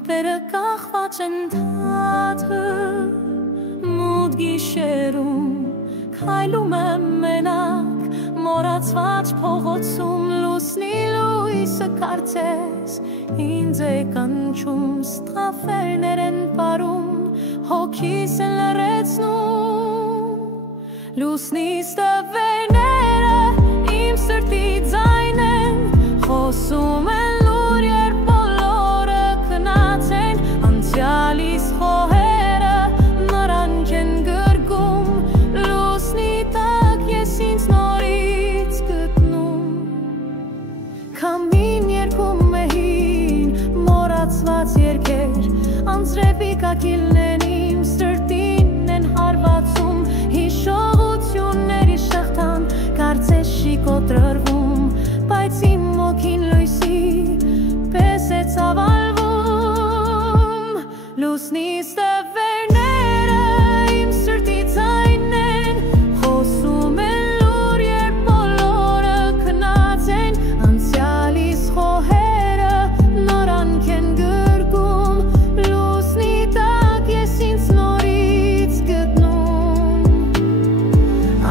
ամպերը կախված են թաթը, մութ գիշերում քայլում եմ մենակ, մոռացված փողոցում լուսնի լույսը կարծես ինձ է կանչում, սթափերներ են պարում, հոգիս են լռեցնում, լուսնի ստվերները իմ սրտի ձայն են, խոսում են լուր, երբ բոլորը քնած են, անցյալիս խոհերը նրանք են գրկում, լուսնի տակ ես ինձ նորից գտնում, քամին երգում է հին մոռացված երգեր, անձրևի կակիլներն իմ սրտին են հարվածում, հիշողությունների շղթան կարծես շիկոտ ռրվում, բայց իմ ոգին լույսի պես է ծավալվում, լուսնի ստվերները իմ սրտի ձայնն են, խոսում են լուր, երբ բոլորը քնած են, անցյալիս խոհերը նրանք են գրկում, լուսնի տակ ես ինձ նորից գտնում,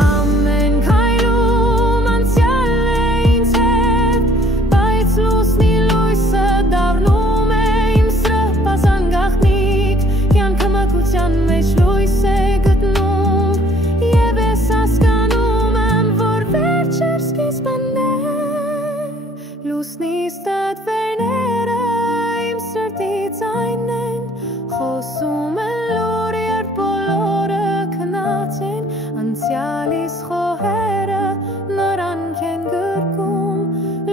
ամեն քայլում անցյալն է ինձ հետ, բայց լուսնի լույսը դառնում է իմ սրբազան գաղտնիք, կյանքը մկության մեջ լույս է գտնում, և ես հասկանում եմ, որ վերջեր սկիզբն է, լուսնի ստվերները իմ սրտի ձայնն են, խոսում են լուր, երբ բոլորը քնած են, անցյալիս խոհերը նրանք են գրկում,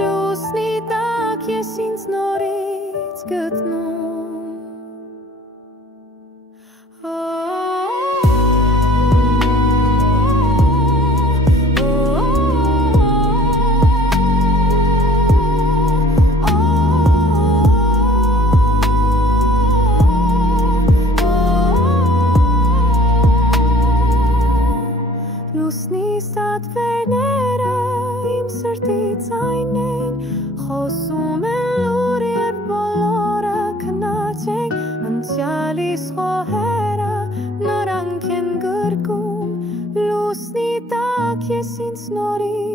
լուսնի տակ ես ինձ նորից գտնում, լուսնի ստվերները իմ սրտի ձայնն են, խոսում են լուր, երբ բոլորը քնած են, անցյալիս խոհերը նրանք են գրկում, լուսնի տակ ես ինձ նորից